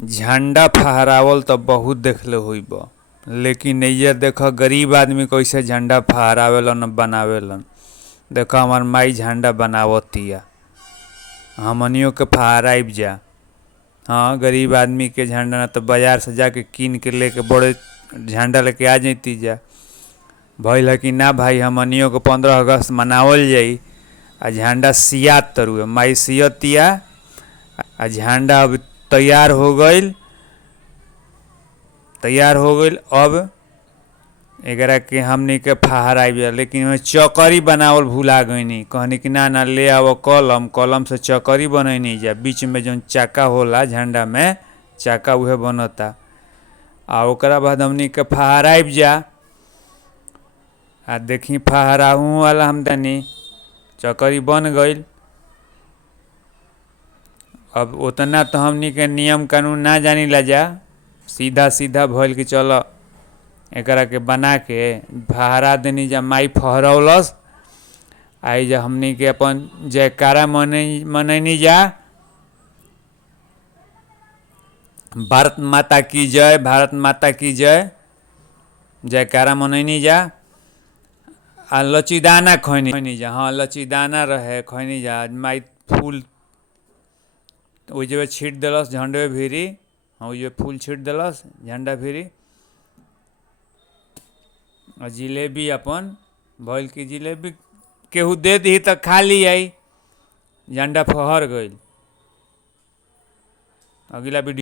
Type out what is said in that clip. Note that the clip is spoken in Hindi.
झंडा फहरावल तो बहुत देखले होइब, लेकिन ये देख गरीब आदमी कैसे झंडा फहरावेलन बनावेलन। देख हमार माई झंडा बनावतिया, हमनियों के फहराइब जा। हाँ, गरीब आदमी के झंडा ना तो बाजार से जाके कीन के लेके बड़े झंडा लेके आ जैती जा। भइल है कि ना भाई, हमनियों के 15 अगस्त मनावल जाई। आ झंडा सियात तरुए, माई सियतिया आ झंडा अब तैयार हो गईल। अब एकरा के हमनी के फहराइब जा। लेकिन में चकरी बनावल भुला गईनी, कहनी कि ना ले आओ कलम से चकरी बनैनी जा। बीच में जो चाका होला झंडा में, चाका उहे बनता। आ ओकरा बाद हमनी के फहराइब जा। आ देखी फहराहू वाला हम तनी चकरी बन गईल। अब उतना तो हमनी के नियम कानून ना जानी ला जा, सीधा भइल कि चल एकरा के बना के फहरा देनी जा। माई फहरौलस, आई जा हमनी के अपन जयकारा मनैनी जा। भारत माता की जय, भारत माता की जय, जयकारा मनैनी जा। आ लचीदाना खैनी जा। हाँ, लचीदाना रहे खैनी जा। माई फूल ओइजे छीट दिलस झंडे भीरी। हाँ, ओइजे फूल छीट दिलस झंडा भीरी। और जिलेबी अपन भइल की जिलेबी केहू दे दी तो खा ली आई। झंडा फहर गईल। अगला वीडियो।